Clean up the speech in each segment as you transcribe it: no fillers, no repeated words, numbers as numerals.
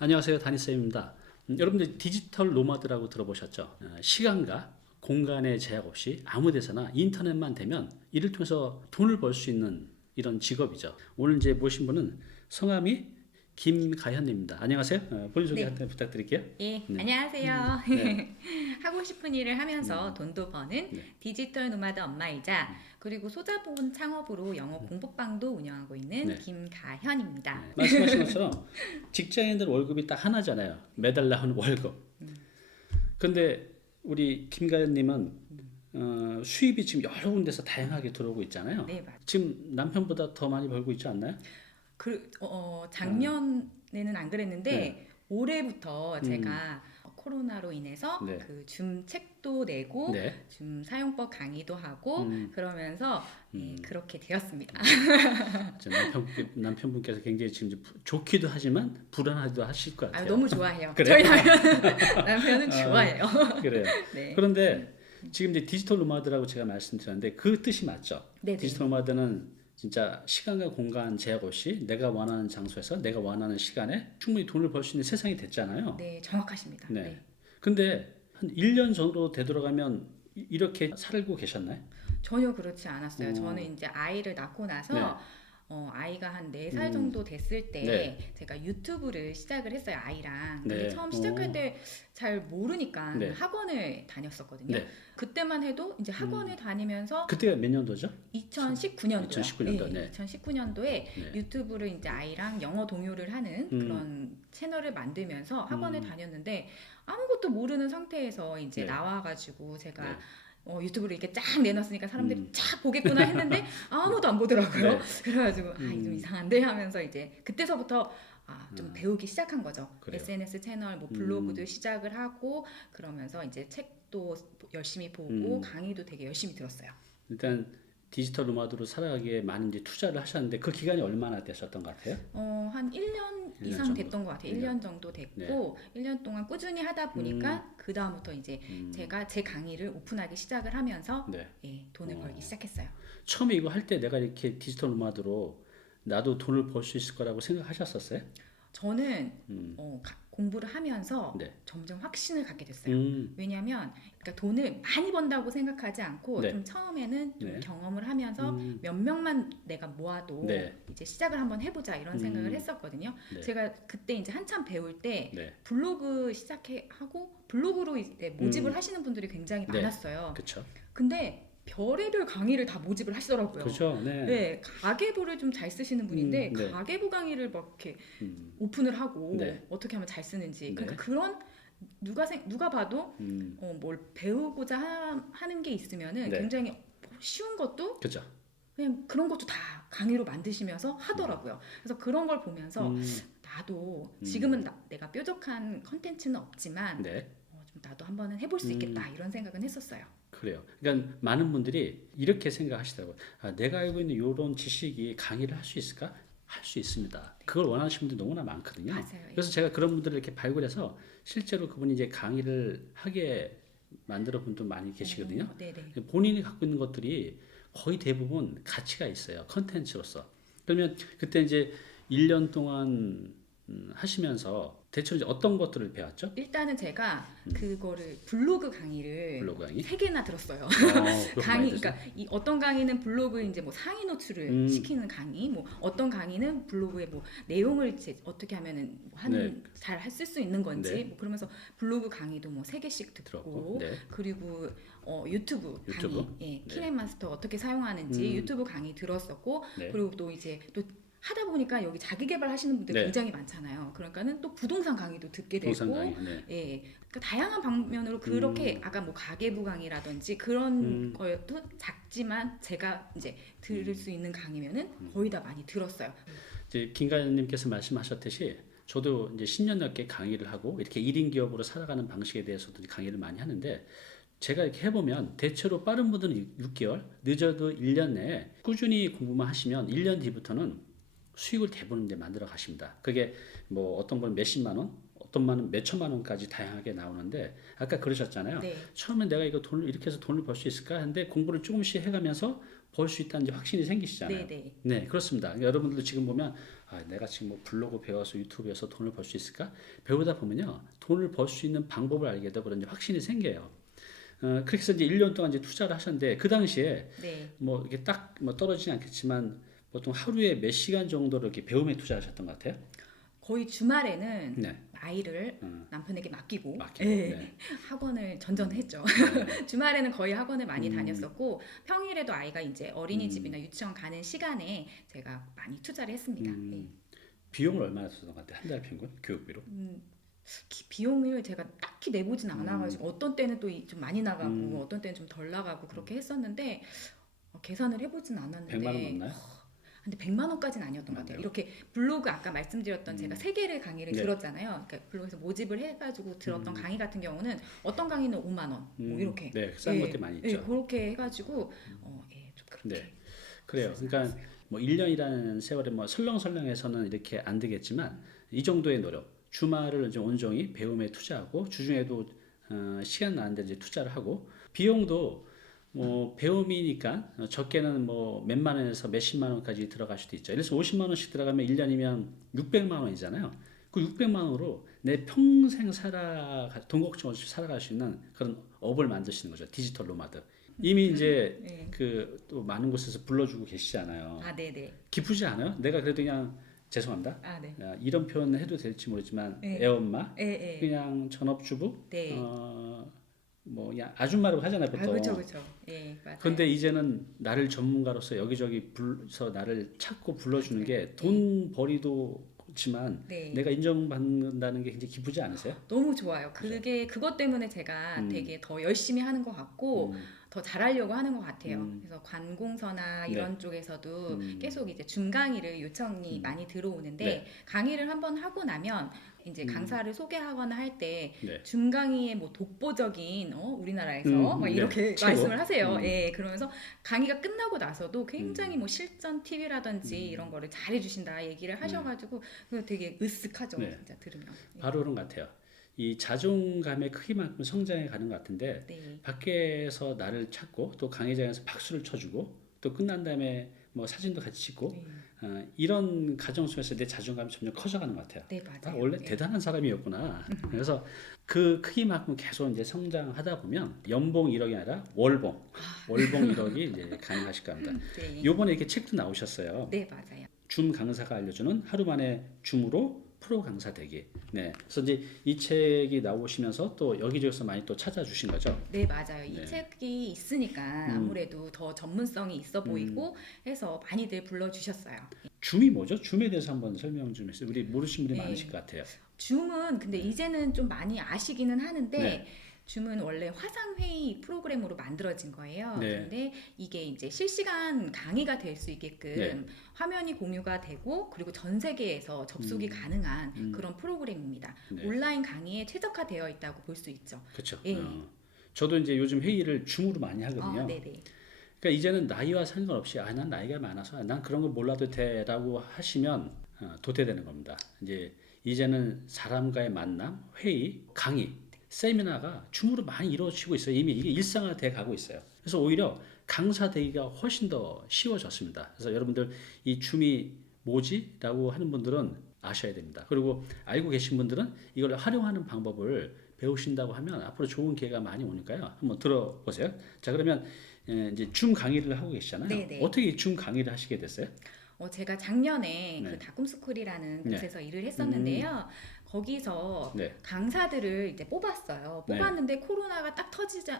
안녕하세요, 다니쌤입니다. 여러분들 디지털 노마드라고 들어보셨죠? 시간과 공간의 제약 없이 아무 데서나 인터넷만 되면 이를 통해서 돈을 벌 수 있는 이런 직업이죠. 오늘 이제 모신 분은 성함이 김가현님입니다. 안녕하세요. 본인 소개 네. 한번 부탁드릴게요. 예, 네. 안녕하세요. 네. 하고 싶은 일을 하면서 돈도 버는 네. 디지털 노마드 엄마이자 그리고 소자본 창업으로 영어 공부방도 운영하고 있는 네. 김가현입니다. 말씀하신 것처럼 직장인들 월급이 딱 하나잖아요. 매달 나오는 월급. 근데 우리 김가현님은 수입이 지금 여러 군데서 다양하게 들어오고 있잖아요. 네, 맞아요. 지금 남편보다 더 많이 벌고 있지 않나요? 작년에는 안 그랬는데 네. 올해부터 제가 코로나로 인해서 네. 그 줌 책도 내고 네. 줌 사용법 강의도 하고 그러면서 그렇게 되었습니다. 저 남편분께서 굉장히 지금 좋기도 하지만 불안하기도 하실 것 같아요. 너무 좋아해요. 그래요? 저희 남편은 좋아해요. 그래요. 네. 그런데 지금 이제 디지털 노마드라고 제가 말씀드렸는데 그 뜻이 맞죠? 네네. 디지털 노마드는 진짜 시간과 공간 제약 없이 내가 원하는 장소에서 내가 원하는 시간에 충분히 돈을 벌 수 있는 세상이 됐잖아요. 네, 정확하십니다. 네. 네. 근데 한 1년 정도 되돌아가면 이렇게 살고 계셨나요? 전혀 그렇지 않았어요. 어. 저는 이제 아이를 낳고 나서 네. 아이가 한 4살 정도 됐을 때 네. 제가 유튜브를 시작을 했어요, 아이랑. 근데 네. 처음 시작할 때 잘 모르니까 네. 학원을 다녔었거든요. 네. 그때만 해도 이제 학원을 다니면서 그때가 몇 년도죠? 2019년도요. 2019년도, 네. 2019년도에 네. 유튜브를 이제 아이랑 영어 동요를 하는 그런 채널을 만들면서 학원을 다녔는데 아무것도 모르는 상태에서 이제 네. 나와가지고 제가 네. 유튜브를 이렇게 쫙 내놨으니까 사람들이 쫙 보겠구나 했는데 아무도 안 보더라고요. 네. 그래가지고 이거 좀 이상한데 하면서 이제 그때서부터 좀 배우기 시작한 거죠. 그래요. SNS 채널, 뭐 블로그도 시작을 하고 그러면서 이제 책도 열심히 보고 강의도 되게 열심히 들었어요. 일단 디지털 노마드로 살아가기에 많은 이제 투자를 하셨는데 그 기간이 얼마나 되셨던 것 같아요? 한 1년 1년 이상 정도. 됐던 것 같아요. 1년 정도 됐고 1년 동안 꾸준히 하다 보니까 그 다음부터 이제 제가 제 강의를 오픈하기 시작을 하면서 네. 돈을 벌기 시작했어요. 처음에 이거 할 때 내가 이렇게 디지털 노마드로 나도 돈을 벌 수 있을 거라고 생각하셨었어요? 저는 공부를 하면서 네. 점점 확신을 갖게 됐어요. 왜냐하면 그러니까 돈을 많이 번다고 생각하지 않고 네. 좀 처음에는 좀 네. 경험을 하면서 몇 명만 내가 모아도 네. 이제 시작을 한번 해보자 이런 생각을 했었거든요. 네. 제가 그때 이제 한참 배울 때 네. 블로그 하고 블로그로 이제 모집을 하시는 분들이 굉장히 네. 많았어요. 그렇죠. 근데 별의별 강의를 다 모집을 하시더라고요. 그렇죠. 네. 네, 가계부를 좀 잘 쓰시는 분인데 네. 가계부 강의를 막 이렇게 오픈을 하고 네. 어떻게 하면 잘 쓰는지 네. 그러니까 그런 누가 봐도 뭘 배우고자 하는 게 있으면은 네. 굉장히 쉬운 것도 그렇죠. 그냥 그런 것도 다 강의로 만드시면서 하더라고요. 그래서 그런 걸 보면서 나도 지금은 내가 뾰족한 컨텐츠는 없지만 네. 좀 나도 한번은 해볼 수 있겠다 이런 생각은 했었어요. 그래요. 그러니까 많은 분들이 이렇게 생각하시더라고요. 내가 알고 있는 이런 지식이 강의를 할 수 있을까? 할 수 있습니다. 그걸 원하시는 분들이 너무나 많거든요. 맞아요. 그래서 제가 그런 분들을 이렇게 발굴해서 실제로 그분이 이제 강의를 하게 만들어 본 분도 많이 계시거든요. 네네. 본인이 갖고 있는 것들이 거의 대부분 가치가 있어요. 컨텐츠로서. 그러면 그때 이제 1년 동안 하시면서 대체로 이제 어떤 것들을 배웠죠? 일단은 제가 그거를 블로그 강의를 블로그 강의? 3개나 들었어요. 그렇게 강의, 많이 그러니까 이 어떤 강의는 블로그 이제 뭐 상위 노출을 시키는 강의, 뭐 어떤 강의는 블로그에 뭐 내용을 이제 어떻게 하면은 뭐 하는 잘 쓸 수 있는 건지, 네. 뭐 그러면서 블로그 강의도 뭐 3개씩 듣고, 들었고, 네. 그리고 유튜브 강의, 네. 키넷마스터 어떻게 사용하는지 유튜브 강의 들었었고, 네. 그리고 또 이제 또 하다 보니까 여기 자기 개발하시는 분들 네. 굉장히 많잖아요. 그러니까는 또 부동산 강의도 듣게 되고, 부동산 강의, 네. 예, 그러니까 다양한 방면으로 그렇게 아까 뭐 가계부 강의라든지 그런 것도 작지만 제가 이제 들을 수 있는 강의면은 거의 다 많이 들었어요. 이제 김가연님께서 말씀하셨듯이 저도 이제 10년 넘게 강의를 하고 이렇게 1인 기업으로 살아가는 방식에 대해서도 강의를 많이 하는데 제가 이렇게 해보면 대체로 빠른 분들은 6개월, 늦어도 1년 내에 꾸준히 공부만 하시면 1년 뒤부터는 수익을 대부분 이제 만들어 가십니다. 그게 뭐 어떤 건 몇십만 원, 어떤 만은 몇천만 원까지 다양하게 나오는데 아까 그러셨잖아요. 네. 처음에 내가 이거 돈을 이렇게 해서 돈을 벌 수 있을까 하는데 공부를 조금씩 해가면서 벌 수 있다는 이제 확신이 생기시잖아요. 네네. 네, 그렇습니다. 그러니까 여러분들도 지금 보면 내가 지금 뭐 블로그 배워서 유튜브에서 돈을 벌 수 있을까? 배우다 보면요, 돈을 벌 수 있는 방법을 알게 되고 그런 이제 확신이 생겨요. 그렇게 해서 이제 1년 동안 이제 투자를 하셨는데 그 당시에 네. 뭐 이게 딱 뭐 떨어지진 않겠지만 보통 하루에 몇 시간 정도로 이렇게 배움에 투자하셨던 것 같아요? 거의 주말에는 네. 아이를 남편에게 맡기고 맡기고. 예, 네. 학원을 전전했죠. 네. 주말에는 거의 학원을 많이 다녔었고 평일에도 아이가 이제 어린이집이나 유치원 가는 시간에 제가 많이 투자를 했습니다. 예. 비용을 얼마나 썼던 것 같아요? 한 달 평균 교육비로? 비용을 제가 딱히 내보진 않아가지고 어떤 때는 또 좀 많이 나가고 어떤 때는 좀 덜 나가고 그렇게 했었는데 계산을 해보진 않았는데 100만 원 넘나요? 근데 100만 원까지는 아니었던 것 같아요. 이렇게 블로그 아까 말씀드렸던 제가 세 개를 강의를 네. 들었잖아요. 그러니까 블로그에서 모집을 해가지고 들었던 강의 같은 경우는 어떤 강의는 5만 원, 뭐 이렇게. 네, 싼 것들이 많이 있죠. 그렇게 해가지고 좀 그렇게. 네, 그래요. 그러니까 뭐 1년이라는 세월에 뭐 설렁설렁해서는 이렇게 안 되겠지만 이 정도의 노력, 주말을 이제 온종일 배움에 투자하고 주중에도 시간 나는 데 이제 투자를 하고 비용도 뭐 배움이니까 적게는 뭐 몇만 원에서 몇십만 원까지 들어갈 수도 있죠. 예를 들어서 50만 원씩 들어가면 1년이면 600만 원이잖아요. 그 600만 원으로 내 평생 돈 걱정 없이 살아갈 수 있는 그런 업을 만드시는 거죠. 디지털 노마드. 이미 이제 네. 그 또 많은 곳에서 불러주고 계시잖아요. 네네. 기쁘지 않아요? 내가 그래도 그냥 죄송합니다. 네. 이런 표현 해도 될지 모르지만 네. 애엄마, 네. 그냥 전업주부, 네. 뭐 그냥 아줌마라고 하잖아요 보통. 그렇죠. 예, 맞아요. 그런데 이제는 나를 전문가로서 여기저기 불러서 나를 찾고 불러주는 맞아요. 게 돈 벌이도 그렇지만 네. 내가 인정받는다는 게 굉장히 기쁘지 않으세요? 너무 좋아요. 그것 때문에 제가 되게 더 열심히 하는 것 같고 더 잘하려고 하는 것 같아요. 그래서 관공서나 이런 쪽에서도 계속 이제 줌강의를 요청이 많이 들어오는데 네. 강의를 한번 하고 나면 이제 강사를 소개하거나 할 때 네. 줌강의의 뭐 독보적인 우리나라에서 막 네. 이렇게 최고. 말씀을 하세요. 예, 그러면서 강의가 끝나고 나서도 굉장히 뭐 실전 팁이라든지 이런 거를 잘해주신다 얘기를 하셔가지고 그거 되게 으쓱하죠. 네. 진짜 들으면. 예. 바로 그런 것 같아요. 이 자존감의 크기만큼 성장해 가는 것 같은데 네. 밖에서 나를 찾고 또 강의장에서 박수를 쳐주고 또 끝난 다음에 뭐 사진도 같이 찍고 네. 이런 과정 속에서 내 자존감이 점점 커져가는 것 같아요. 네, 맞아요. 원래 네. 대단한 사람이었구나. 그래서 그 크기만큼 계속 이제 성장하다 보면 연봉 1억이 아니라 월봉 1억이 이제 가능하실 겁니다. 네. 요번에 이렇게 책도 나오셨어요. 네, 맞아요. 줌 강사가 알려주는 하루 만에 줌으로 프로 강사 되기. 네. 그래서 이제 이 책이 나오시면서 또 여기저기서 많이 또 찾아주신 거죠. 네, 맞아요. 이 네. 책이 있으니까 아무래도 더 전문성이 있어 보이고 해서 많이들 불러주셨어요. 줌이 뭐죠? 줌에 대해서 한번 설명 좀 해주세요. 우리 모르시는 분이 네. 많으실 것 같아요. 줌은 근데 이제는 좀 많이 아시기는 하는데 네. 줌은 원래 화상회의 프로그램으로 만들어진 거예요. 네. 근데 이게 이제 실시간 강의가 될 수 있게끔 네. 화면이 공유가 되고 그리고 전 세계에서 접속이 가능한 그런 프로그램입니다. 네. 온라인 강의에 최적화되어 있다고 볼 수 있죠. 그렇죠. 예. 저도 이제 요즘 회의를 줌으로 많이 하거든요. 네네. 그러니까 이제는 나이와 상관없이 난 나이가 많아서 난 그런 거 몰라도 돼라고 하시면 도태되는 겁니다. 이제는 사람과의 만남, 회의, 강의, 세미나가 줌으로 많이 이루어지고 있어요. 이미 이게 일상화돼 가고 있어요. 그래서 오히려 강사 되기가 훨씬 더 쉬워졌습니다. 그래서 여러분들 이 줌이 뭐지라고 하는 분들은 아셔야 됩니다. 그리고 알고 계신 분들은 이걸 활용하는 방법을 배우신다고 하면 앞으로 좋은 기회가 많이 오니까요. 한번 들어보세요. 자, 그러면 이제 줌 강의를 하고 계시잖아요. 네네. 어떻게 줌 강의를 하시게 됐어요? 제가 작년에 네. 그 다꿈스쿨이라는 네. 곳에서 일을 했었는데요. 거기서 네. 강사들을 이제 뽑았어요. 네. 뽑았는데 코로나가 딱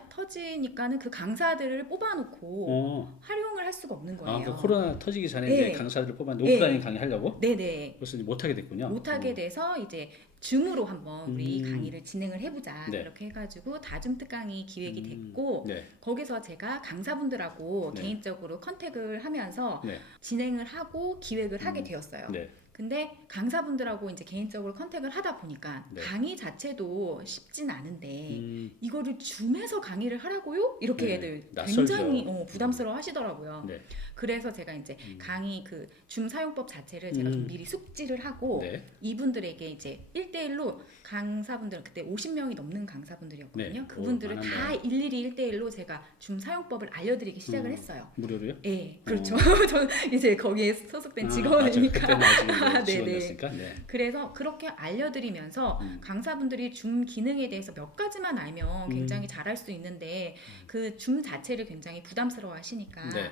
터지니까는 그 강사들을 뽑아놓고 활용을 할 수가 없는 거예요. 그 코로나 터지기 전에 네. 이제 강사들을 뽑았는데 오프라인 강의 하려고? 네네. 그래서 이제 못하게 됐군요. 못하게 돼서 이제 줌으로 한번 우리 강의를 진행을 해보자. 네. 이렇게 해가지고 다줌 특강이 기획이 됐고 네. 거기서 제가 강사분들하고 네. 개인적으로 컨택을 하면서 네. 진행을 하고 기획을 하게 되었어요. 네. 근데 강사분들하고 이제 개인적으로 컨택을 하다 보니까 네. 강의 자체도 쉽진 않은데 음, 이거를 줌에서 강의를 하라고요? 이렇게 네. 애들 낯설죠. 굉장히 부담스러워 하시더라고요. 네. 그래서 제가 이제 강의 그 줌 사용법 자체를 제가 좀 미리 숙지를 하고 네. 이분들에게 이제 1대1로 강사분들은 그때 50명이 넘는 강사분들이었거든요. 네. 그분들을 오, 다 많았네요. 일일이 1대1로 제가 줌 사용법을 알려드리기 시작을 했어요. 무료로요? 예, 그렇죠. 저는 이제 거기에 소속된 맞죠. 직원이니까. 그때는 아직 네네. 직원이었으니까. 네. 그래서 그렇게 알려드리면서 강사분들이 줌 기능에 대해서 몇 가지만 알면 굉장히 잘할 수 있는데 그 줌 자체를 굉장히 부담스러워 하시니까 네.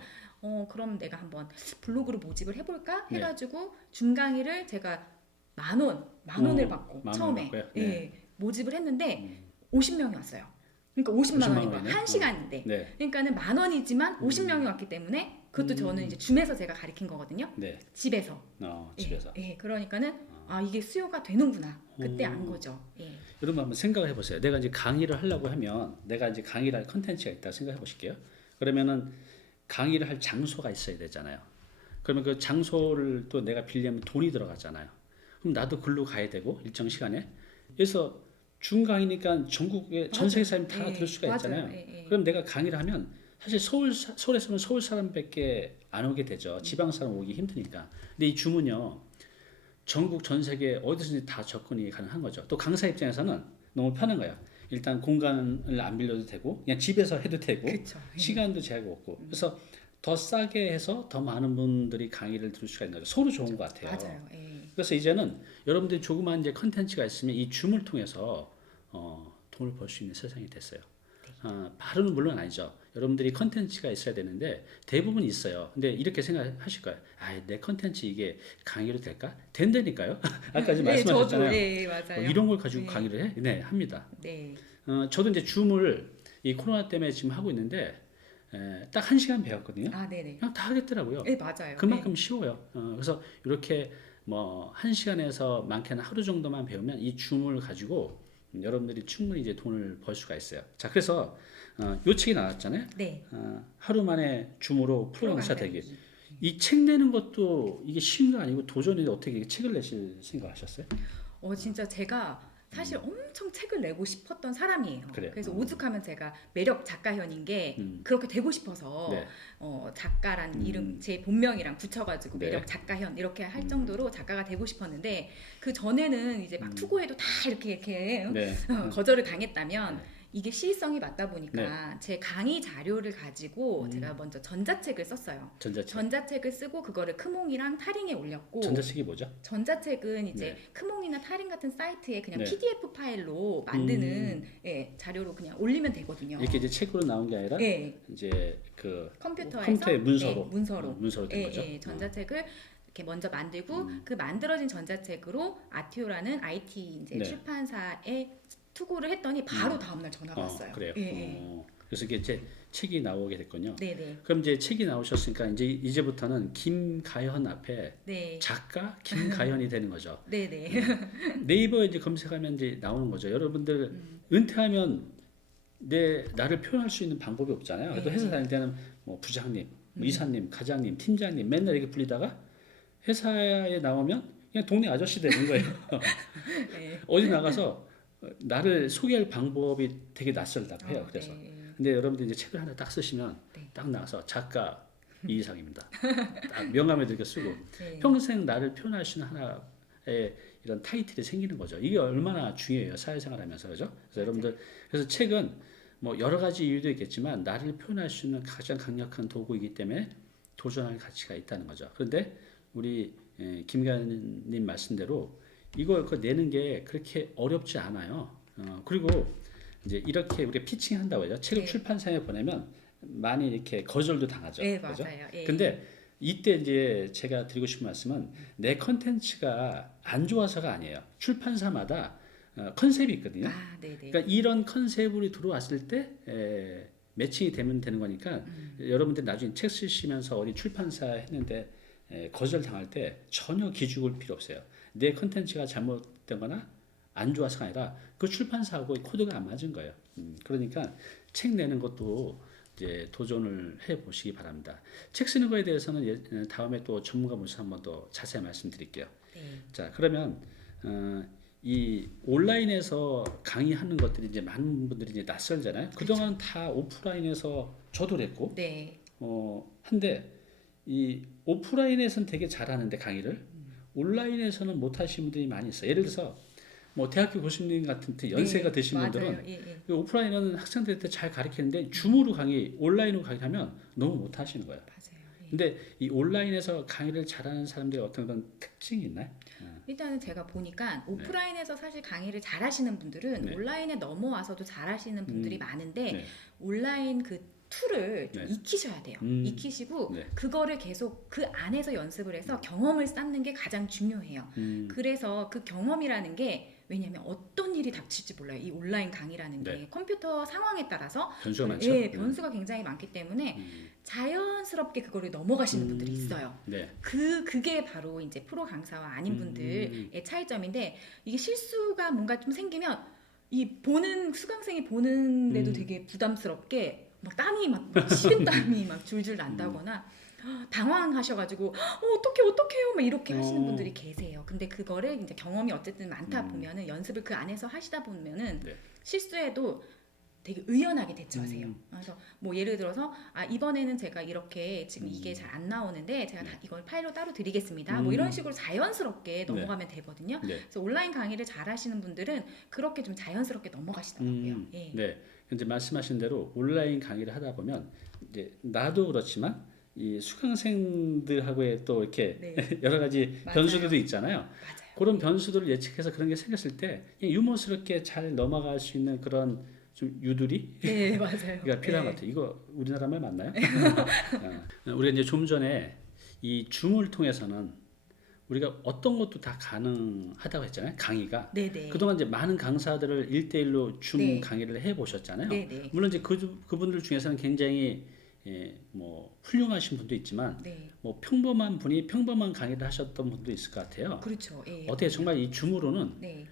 그럼 내가 한번 블로그로 모집을 해볼까 네. 해가지고 줌 강의를 제가 만 원을 받고 10,000원 처음에 받고요? 예, 네. 모집을 했는데 50명이 왔어요. 그러니까 50만 50만 원인 거예요. 원이네? 한 시간인데. 네. 그러니까는 만 원이지만 50명이 왔기 때문에 그것도 저는 이제 줌에서 제가 가르친 거거든요. 네. 집에서. 집에서. 예, 그러니까는 이게 수요가 되는구나. 그때 안 거죠. 예. 여러분 한번 생각을 해보세요. 내가 이제 강의를 하려고 하면 내가 이제 강의를 할 컨텐츠가 있다 생각해 보실게요. 그러면은 강의를 할 장소가 있어야 되잖아요. 그러면 그 장소를 또 내가 빌려면 돈이 들어가잖아요. 그럼 나도 글로 가야 되고 일정 시간에. 그래서 중강이니까 전국에 전 세계 사람이 다 들을 수가 있잖아요. 그럼 내가 강의를 하면 사실 서울에서는 서울 사람밖에 안 오게 되죠. 지방 사람 오기 힘드니까. 근데 이 줌은요. 전국 전 세계 어디서든지 다 접근이 가능한 거죠. 또 강사 입장에서는 너무 편한 거예요. 일단 공간을 안 빌려도 되고 그냥 집에서 해도 되고 그쵸. 시간도 제약 없고 그래서 더 싸게 해서 더 많은 분들이 강의를 들을 수가 있는 거죠. 서로 좋은 것 같아요. 맞아요. 예. 그래서 이제는 여러분들이 조그만 이제 컨텐츠가 있으면 이 줌을 통해서 돈을 벌 수 있는 세상이 됐어요. 바로는 물론 아니죠. 여러분들이 컨텐츠가 있어야 되는데 대부분 있어요. 근데 이렇게 생각하실 거예요. 내 컨텐츠 이게 강의로 될까? 된다니까요. 아까 지금 말씀하셨잖아요. 네, 맞아요. 이런 걸 가지고 강의를 해? 네, 합니다. 네. 저도 이제 줌을 이 코로나 때문에 지금 하고 있는데 딱 1시간 배웠거든요. 네네. 그냥 다 하겠더라고요. 네, 맞아요. 그만큼 쉬워요. 그래서 이렇게 뭐 1시간에서 많게는 하루 정도만 배우면 이 줌을 가지고 여러분들이 충분히 이제 돈을 벌 수가 있어요. 자, 그래서 요 책이 나왔잖아요. 네. 하루 만에 줌으로 프로 강사 되기. 이 책 내는 것도 이게 쉬운 거 아니고 도전인데 어떻게 책을 내실 생각하셨어요? 진짜 제가 사실 엄청 책을 내고 싶었던 사람이에요. 그래요? 그래서 오죽하면 제가 매력 작가현인 게 그렇게 되고 싶어서 네. 작가란 이름 제 본명이랑 붙여가지고 네. 매력 작가현 이렇게 할 정도로 작가가 되고 싶었는데 그 전에는 이제 막 투고해도 다 이렇게 네. 거절을 당했다면 이게 시의성이 맞다 보니까 제 강의 자료를 가지고 제가 먼저 전자책을 썼어요. 전자책을 쓰고 그거를 크몽이랑 타링에 올렸고 전자책이 뭐죠? 전자책은 이제 크몽이나 타링 같은 사이트에 그냥 네. PDF 파일로 만드는 자료로 그냥 올리면 되거든요. 이렇게 이제 책으로 나온 게 아니라 네. 이제 그 컴퓨터에 문서로 문서로 된 거죠. 전자책을 이렇게 먼저 만들고 그 만들어진 전자책으로 아티오라는 IT 이제 네. 출판사에 투고를 했더니 바로 다음날 전화가 왔어요. 그래요. 예. 그래서 이게 이제 책이 나오게 됐군요. 네네. 그럼 이제 책이 나오셨으니까 이제부터는 김가현 앞에 네. 작가 김가현이 되는 거죠. 네네. 네이버에 이제 검색하면 이제 나오는 거죠. 여러분들 은퇴하면 나를 표현할 수 있는 방법이 없잖아요. 그래도 회사 다닐 때는 뭐 부장님, 뭐 이사님, 과장님, 팀장님 맨날 이렇게 불리다가 회사에 나오면 그냥 동네 아저씨 되는 거예요. 네. 어디 나가서 나를 소개할 방법이 되게 낯설다해요. 그래서 근데 여러분들 이제 책을 하나 딱 쓰시면 딱 나와서 작가 이상입니다. 딱 명함에 이렇게 쓰고 평생 나를 표현할 수 있는 하나의 이런 타이틀이 생기는 거죠. 이게 얼마나 중요해요. 사회생활하면서 그죠? 그래서 여러분들 그래서 책은 뭐 여러 가지 이유도 있겠지만 나를 표현할 수 있는 가장 강력한 도구이기 때문에 도전할 가치가 있다는 거죠. 그런데 우리 김가연님 말씀대로 이걸 내는 게 그렇게 어렵지 않아요. 그리고 이제 이렇게 우리가 피칭 한다고 하죠. 책을 출판사에 보내면 많이 이렇게 거절도 당하죠. 네, 그죠? 맞아요. 예. 근데 이때 이제 제가 드리고 싶은 말씀은 내 컨텐츠가 안 좋아서가 아니에요. 출판사마다 컨셉이 있거든요. 네네. 그러니까 이런 컨셉으로 들어왔을 때 매칭이 되면 되는 거니까 여러분들 나중에 책 쓰시면서 어디 출판사 했는데 거절 당할 때 전혀 기죽을 필요 없어요. 내 컨텐츠가 잘못되거나 안 좋아서가 아니라 그 출판사하고 코드가 안 맞은 거예요. 그러니까 책 내는 것도 이제 도전을 해 보시기 바랍니다. 책 쓰는 거에 대해서는 다음에 또 전문가 모셔서 한번 더 자세히 말씀드릴게요. 네. 자, 그러면 이 온라인에서 강의하는 것들이 이제 많은 분들이 이제 낯설잖아요. 그동안 다 오프라인에서 저도 그랬고, 네. 한데 이 오프라인에서는 되게 잘하는데 강의를 온라인에서는 못하시는 분들이 많이 있어요. 예를 들어서 뭐 대학교 교수님 같은 연세가 드신 맞아요. 분들은 예, 예. 그 오프라인은 학생들한테 잘 가르치는데 줌으로 강의, 온라인으로 강의하면 너무 못하시는 거예요. 맞아요. 예. 근데 이 온라인에서 강의를 잘하는 사람들이 어떤 그런 특징이 있나요? 일단은 제가 보니까 오프라인에서 사실 강의를 잘하시는 분들은 네. 온라인에 넘어와서도 잘하시는 분들이 많은데 네. 온라인 그 툴을 좀 네. 익히셔야 돼요. 익히시고 네. 그거를 계속 그 안에서 연습을 해서 경험을 쌓는 게 가장 중요해요. 그래서 그 경험이라는 게 왜냐하면 어떤 일이 닥칠지 몰라요. 이 온라인 강의라는 게 네. 컴퓨터 상황에 따라서 변수가 많죠. 예, 변수가 굉장히 많기 때문에 자연스럽게 그거를 넘어가시는 분들이 있어요. 네. 그게 바로 이제 프로 강사와 아닌 분들의 차이점인데 이게 실수가 뭔가 좀 생기면 이 보는 수강생이 보는데도 되게 부담스럽게 막 땀이 막 식은땀이 막 줄줄 난다거나 당황하셔가지고 어떡해요 막 이렇게 하시는 분들이 계세요. 근데 그거를 이제 경험이 어쨌든 많다 보면은 연습을 그 안에서 하시다 보면은 네. 실수해도 되게 의연하게 대처하세요. 그래서 뭐 예를 들어서 이번에는 제가 이렇게 지금 이게 잘 안 나오는데 제가 이걸 파일로 따로 드리겠습니다. 뭐 이런 식으로 자연스럽게 넘어가면 되거든요. 네. 그래서 온라인 강의를 잘 하시는 분들은 그렇게 좀 자연스럽게 넘어가시더라고요. 예. 네. 이제 말씀하신 대로 온라인 강의를 하다 보면 이제 나도 그렇지만 이 수강생들하고의 또 이렇게 네. 여러 가지 맞아요. 변수들도 있잖아요. 맞아요. 그런 변수들을 예측해서 그런 게 생겼을 때 그냥 유머스럽게 잘 넘어갈 수 있는 그런 좀 유두리 네, 맞아요. 가 필요한 네. 것 같아요. 이거 우리나라 말 맞나요? 우리가 이제 좀 전에 이 줌을 통해서는 우리가 어떤 것도 다 가능하다고 했잖아요. 강의가. 네네. 그동안 이제 많은 강사들을 1대1로 줌 네. 강의를 해 보셨잖아요. 네네. 물론 이제 그분들 중에서는 굉장히 뭐 훌륭하신 분도 있지만 네. 뭐 평범한 분이 평범한 강의를 하셨던 분도 있을 것 같아요. 그렇죠. 예. 어때요? 정말 이 줌으로는 네.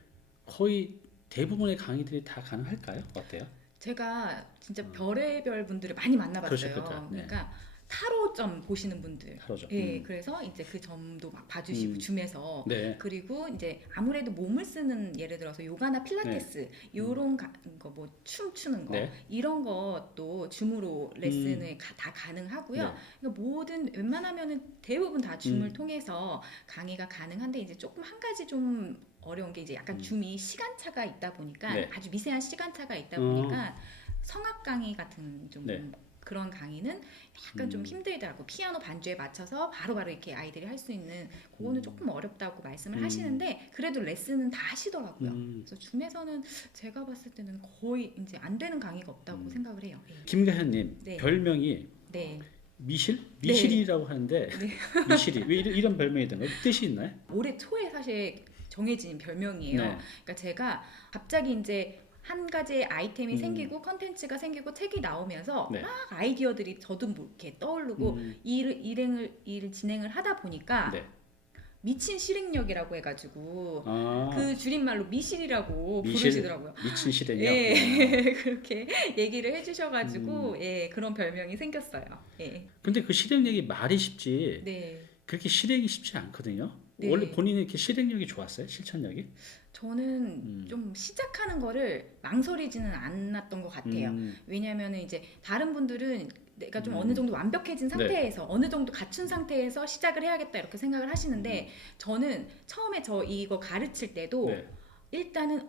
거의 대부분의 강의들이 다 가능할까요? 어때요? 제가 진짜 별의별 분들을 많이 만나봤어요. 그러셨겠다. 네. 그러니까 타로점 보시는 분들. 타로점. 예, 그래서 이제 그 점도 막 봐주시고 줌에서 네. 그리고 이제 아무래도 몸을 쓰는 예를 들어서 요가나 필라테스 요런 거 뭐 춤추는 거 네. 이런 것도 줌으로 레슨을 다 가능하고요. 네. 그러니까 모든 웬만하면은 대부분 다 줌을 통해서 강의가 가능한데 이제 조금 한 가지 좀 어려운 게 이제 약간 줌이 시간차가 있다 보니까 네. 아주 미세한 시간차가 있다 보니까 성악 강의 같은 좀 네. 그런 강의는 약간 좀 힘들더라고. 피아노 반주에 맞춰서 바로바로 이렇게 아이들이 할 수 있는 그거는 조금 어렵다고 말씀을 하시는데 그래도 레슨은 다 하시더라고요. 그래서 줌에서는 제가 봤을 때는 거의 이제 안 되는 강의가 없다고 생각을 해요. 예. 김가현님 네. 별명이 네. 미실? 미실이라고 하는데 미실이 왜 이런 별명이 된 거예요? 뜻이 있나요? 올해 초에 사실 정해진 별명이에요. 네. 그러니까 제가 갑자기 이제 한 가지의 아이템이 생기고 컨텐츠가 생기고 책이 나오면서 네. 막 아이디어들이 저도 뭐 이렇게 떠오르고 일을 진행을 하다 보니까 네. 미친 실행력이라고 해가지고 아, 그 줄임말로 미실이라고 미실? 부르시더라고요. 미친 시대냐? 예, 그렇게 얘기를 해주셔가지고 예, 그런 별명이 생겼어요. 예, 근데 그 실행력이 말이 쉽지 네. 그렇게 실행이 쉽지 않거든요. 네. 원래 본인이 이렇게 실행력이 좋았어요? 실천력이? 저는 좀 시작하는 거를 망설이지는 않았던 것 같아요. 왜냐하면 이제 다른 분들은 내가 좀 어느 정도 완벽해진 상태에서 어느 정도 갖춘 상태에서 시작을 해야겠다 이렇게 생각을 하시는데 저는 처음에 저 이거 가르칠 때도 네. 일단은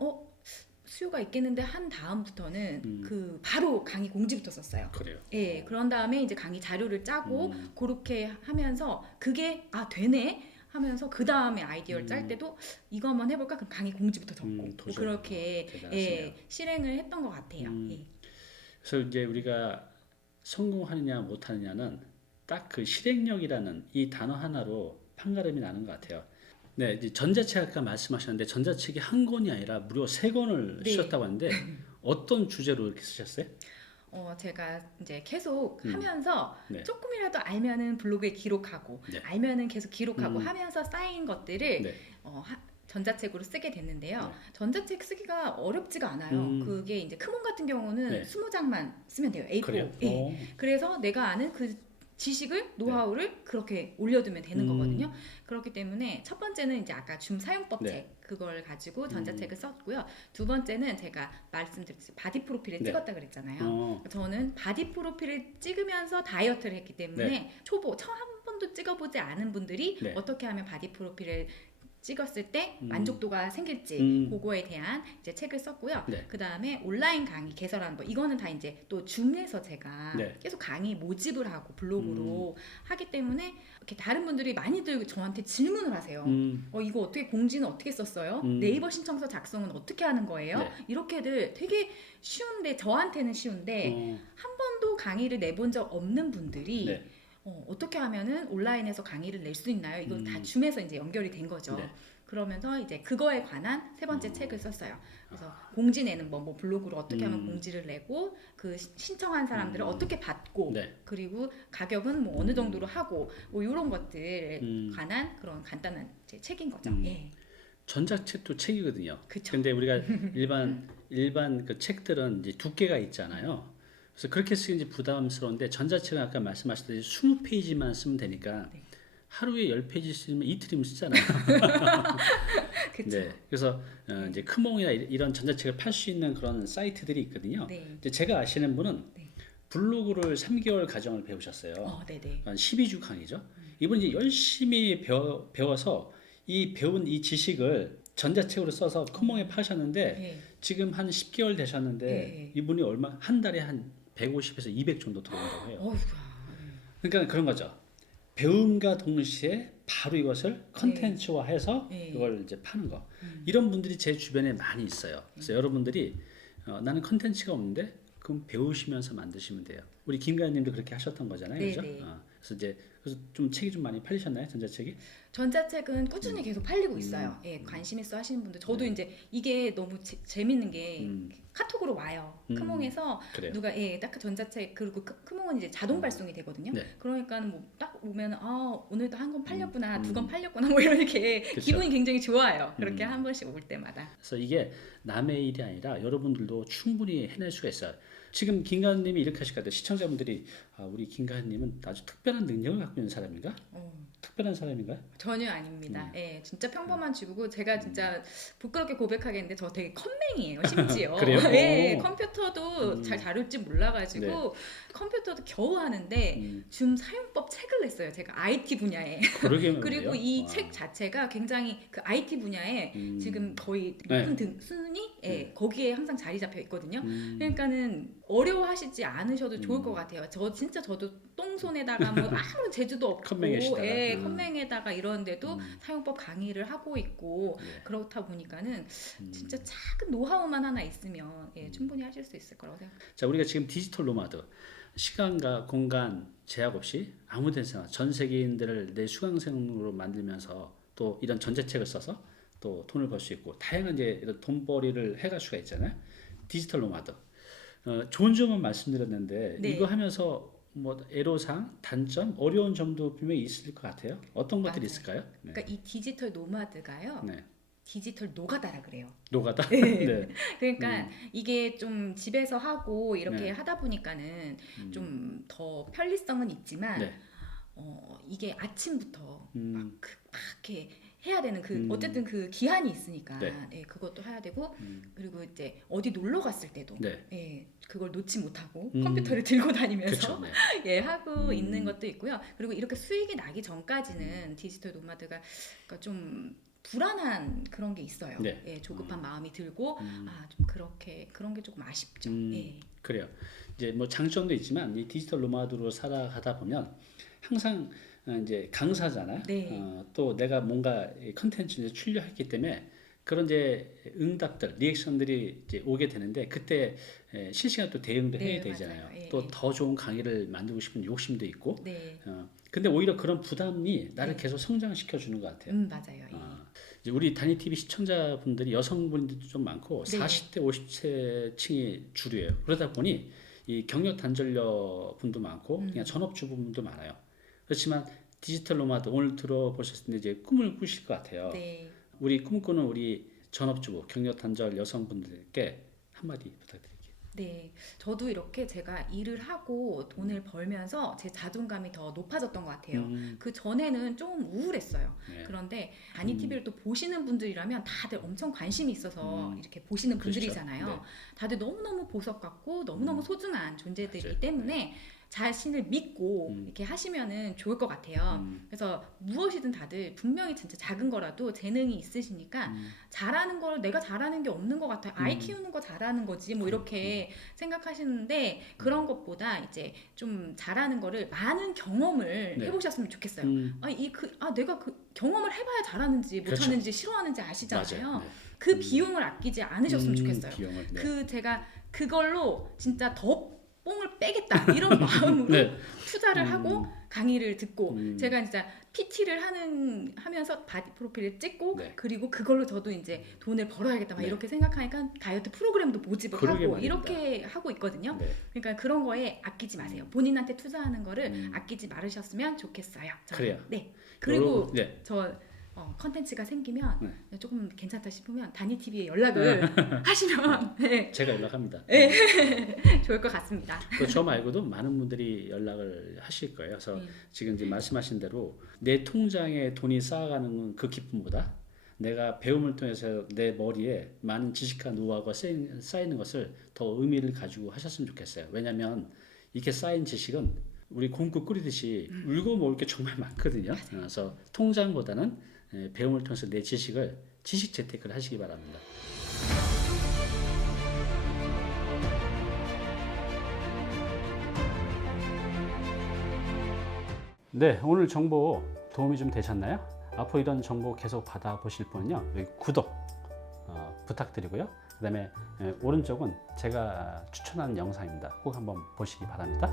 수요가 있겠는데 한 다음부터는 그 바로 강의 공지부터 썼어요. 그래요. 예, 그런 다음에 이제 강의 자료를 짜고 그렇게 하면서 그게 되네 하면서 그 다음에 아이디어를 짤 때도 이거 한번 해볼까? 그럼 강의 공지부터 적고 도전. 그렇게 대단하시네요. 예, 실행을 했던 것 같아요. 예. 그래서 이제 우리가 성공하느냐 못하느냐는 딱 그 실행력이라는 이 단어 하나로 판가름이 나는 것 같아요. 네, 이제 전자책 아까 말씀하셨는데 전자책이 한 권이 아니라 무려 3권을 네. 쓰셨다고 하는데 어떤 주제로 이렇게 쓰셨어요? 제가 이제 계속 하면서 네. 조금이라도 알면은 블로그에 기록하고 네. 알면은 계속 기록하고 하면서 쌓인 것들을 네. 전자책으로 쓰게 됐는데요. 네. 전자책 쓰기가 어렵지가 않아요. 그게 이제 크몬 같은 경우는 네. 20장만 쓰면 돼요. A4. 그래요? 예. 그래서 내가 아는 그 지식을 노하우를 그렇게 올려두면 되는 음. 거거든요. 그렇기 때문에 첫 번째는 이제 아까 줌 사용법 네. 책 그걸 가지고 전자책을 썼고요. 두 번째는 제가 말씀드렸듯이 바디 프로필을 네. 찍었다 그랬잖아요. 어. 저는 바디 프로필을 찍으면서 다이어트를 했기 때문에 네. 한 번도 찍어보지 않은 분들이 네. 어떻게 하면 바디 프로필을 찍었을 때 음. 만족도가 생길지 음. 그거에 대한 이제 책을 썼고요. 네. 그 다음에 온라인 강의 개설하는 거 이거는 다 이제 또 줌에서 제가 네. 계속 강의 모집을 하고 블로그로 하기 때문에 이렇게 다른 분들이 많이들 저한테 질문을 하세요. 이거 어떻게 공지는 어떻게 썼어요? 네이버 신청서 작성은 어떻게 하는 거예요? 네. 이렇게들 되게 쉬운데 저한테는 쉬운데 한 번도 강의를 내본 적 없는 분들이 네. 어떻게 하면은 온라인에서 강의를 낼 수 있나요? 이건 다 줌에서 이제 연결이 된 거죠. 네. 그러면서 이제 그거에 관한 세 번째 책을 썼어요. 그래서 공지 내는 법, 뭐 블로그로 어떻게 하면 공지를 내고 그 신청한 사람들을 어떻게 받고 네. 그리고 가격은 뭐 어느 정도로 하고 뭐 이런 것들에 관한 그런 간단한 이제 책인 거죠. 예. 전자책도 책이거든요. 그쵸. 근데 우리가 일반 그 책들은 이제 두께가 있잖아요. 그래서 그렇게 쓰기 부담스러운데 전자책은 아까 말씀하셨듯이 20페이지만 쓰면 되니까 네. 하루에 10페이지 쓰면 이틀이면 쓰잖아요. 그쵸. 네. 그래서 이제 크몽이나 이런 전자책을 팔 수 있는 그런 사이트들이 있거든요. 네. 이제 제가 아시는 분은 네. 블로그를 3개월 과정을 배우셨어요. 네네. 한 12주 강의죠. 이분이 이제 열심히 배워서 이 배운 이 지식을 전자책으로 써서 크몽에 파셨는데 네. 지금 한 10개월 되셨는데 네. 이분이 한 달에 한 150에서 200 정도 들어온다고 해요. 어휴. 그러니까 그런 거죠. 배움과 동시에 바로 이것을 컨텐츠화해서 네. 이걸 이제 파는 거. 이런 분들이 제 주변에 많이 있어요. 그래서 여러분들이 나는 컨텐츠가 없는데 그럼 배우시면서 만드시면 돼요. 우리 김가연님도 그렇게 하셨던 거잖아요, 네, 그죠? 네. 그래서 좀 책이 좀 많이 팔리셨나요, 전자책이? 전자책은 꾸준히 계속 팔리고 있어요. 예, 관심 있어 하시는 분들. 저도 이제 이게 너무 재밌는 게 카톡으로 와요. 크몽에서 그래요. 누가 딱 전자책 그리고 크몽은 이제 자동 발송이 되거든요. 네. 그러니까는 뭐 딱 오면 오늘도 한 권 팔렸구나, 두 권 팔렸구나 뭐 이렇게 그쵸. 기분이 굉장히 좋아요. 그렇게 한 번씩 올 때마다. 그래서 이게 남의 일이 아니라 여러분들도 충분히 해낼 수가 있어요. 지금 김가은님이 이렇게 하실 것 같아요. 시청자분들이 우리 김가은님은 아주 특별한 능력을 갖고 있는 사람인가? 특별한 사람인가요? 전혀 아닙니다. 예, 진짜 평범한 주부고 제가 진짜 부끄럽게 고백하겠는데 저 되게 컴맹이에요. 심지어. 그래요? 예, 오. 컴퓨터도 잘 다룰 줄 몰라가지고 네. 컴퓨터도 겨우 하는데 줌 사용법 책을 냈어요. 제가 IT 분야에. 그러게 그리고 이 책 자체가 굉장히 그 IT 분야에 지금 거의 높은 순위 거기에 항상 자리 잡혀 있거든요. 그러니까는 어려워하시지 않으셔도 좋을 것 같아요. 저도 똥손에다가 뭐 아무 재주도 없고 컴맹이시다가. 컴맹에다가 이러는데도 사용법 강의를 하고 있고 그렇다 보니까는 진짜 작은 노하우만 하나 있으면 충분히 하실 수 있을 거라고 생각합니다. 자, 우리가 지금 디지털 노마드, 시간과 공간 제약 없이 아무 데나 전 세계인들을 내 수강생으로 만들면서 또 이런 전자책을 써서 또 돈을 벌 수 있고 다양한 이제 이런 돈벌이를 해갈 수가 있잖아요. 디지털 노마드. 좋은 점은 말씀드렸는데 네. 이거 하면서 뭐 애로사항, 단점, 어려운 점도 분명히 있을 것 같아요. 어떤 것들이 맞아요. 있을까요? 네. 그러니까 이 디지털 노마드가요. 네. 디지털 노가다라 그래요. 노가다. 네. 네. 그러니까 이게 좀 집에서 하고 이렇게 네. 하다 보니까는 좀 더 편리성은 있지만 네. 이게 아침부터 음. 막 이렇게 해야 되는 어쨌든 그 기한이 있으니까 네. 그것도 해야 되고 그리고 이제 어디 놀러 갔을 때도 네. 그걸 놓지 못하고 컴퓨터를 들고 다니면서 그쵸, 네. 하고 있는 것도 있고요. 그리고 이렇게 수익이 나기 전까지는 디지털 노마드가 그러니까 좀 불안한 그런 게 있어요. 네. 조급한 마음이 들고 좀 그렇게 그런 게 조금 아쉽죠. 그래요. 이제 뭐 장점도 있지만 이 디지털 노마드로 살아가다 보면 항상 이제 강사잖아요. 네. 또 내가 뭔가 컨텐츠에 출력했기 때문에 그런 이제 응답들, 리액션들이 이제 오게 되는데 그때 실시간 또 대응도 해야 되잖아요. 맞아요. 또 더 좋은 강의를 만들고 싶은 욕심도 있고. 네. 근데 오히려 그런 부담이 나를 계속 성장시켜 주는 것 같아요. 맞아요. 이제 우리 단위 TV 시청자분들이 여성분들도 좀 많고 네. 40대 50세 층이 주류예요. 그러다 보니 이 경력 단절녀 분도 많고 그냥 전업주부분도 많아요. 그렇지만 디지털 노마드 오늘 들어보셨을 때 이제 꿈을 꾸실 것 같아요. 네. 우리 꿈꾸는 우리 전업주부 경력 단절 여성분들께 한마디 부탁드릴게요. 네, 저도 이렇게 제가 일을 하고 돈을 벌면서 제 자존감이 더 높아졌던 것 같아요. 그 전에는 좀 우울했어요. 네. 그런데 다니 TV를 또 보시는 분들이라면 다들 엄청 관심이 있어서 이렇게 보시는 그렇죠. 분들이잖아요. 네. 다들 너무너무 보석 같고 너무너무 소중한 존재들이기 맞아요. 때문에 자신을 믿고 이렇게 하시면은 좋을 것 같아요. 그래서 무엇이든 다들 분명히 진짜 작은 거라도 재능이 있으시니까 잘하는 걸 내가 잘하는 게 없는 것 같아요. 아이 키우는 거 잘하는 거지 뭐 이렇게 생각하시는데 그런 것보다 이제 좀 잘하는 거를 많은 경험을 네. 해보셨으면 좋겠어요. 내가 그 경험을 해봐야 잘하는지 못하는지 싫어하는지 아시잖아요. 맞아요. 네. 그 비용을 아끼지 않으셨으면 좋겠어요. 비용을, 네. 그 제가 그걸로 진짜 더 뽕을 빼겠다 이런 마음으로 네. 투자를 하고 강의를 듣고 음. 제가 진짜 PT를 하면서 바디 프로필을 찍고 네. 그리고 그걸로 저도 이제 돈을 벌어야겠다 막 네. 이렇게 생각하니까 다이어트 프로그램도 모집을 그러게 하고 말입니다. 이렇게 하고 있거든요. 네. 그러니까 그런 거에 아끼지 마세요. 본인한테 투자하는 거를 아끼지 말으셨으면 좋겠어요. 저는. 그래요. 네. 그리고 여러분, 네. 저 컨텐츠가 생기면 조금 괜찮다 싶으면 다니 TV에 연락을 하시면 네, 제가 연락합니다. 좋을 것 같습니다. 또 저 말고도 많은 분들이 연락을 하실 거예요. 그래서 지금 이제 말씀하신 대로 내 통장에 돈이 쌓아가는 그 기쁨보다 내가 배움을 통해서 내 머리에 많은 지식과 노하우가 쌓이는 것을 더 의미를 가지고 하셨으면 좋겠어요. 왜냐하면 이렇게 쌓인 지식은 우리 공국 끓이듯이 울고 먹을 게 정말 많거든요. 그래서 통장보다는 배움을 통해서 내 지식을 지식 재테크를 하시기 바랍니다. 네, 오늘 정보 도움이 좀 되셨나요? 앞으로 이런 정보 계속 받아보실 분은요, 여기 구독 부탁드리고요. 그 다음에 오른쪽은 제가 추천하는 영상입니다. 꼭 한번 보시기 바랍니다.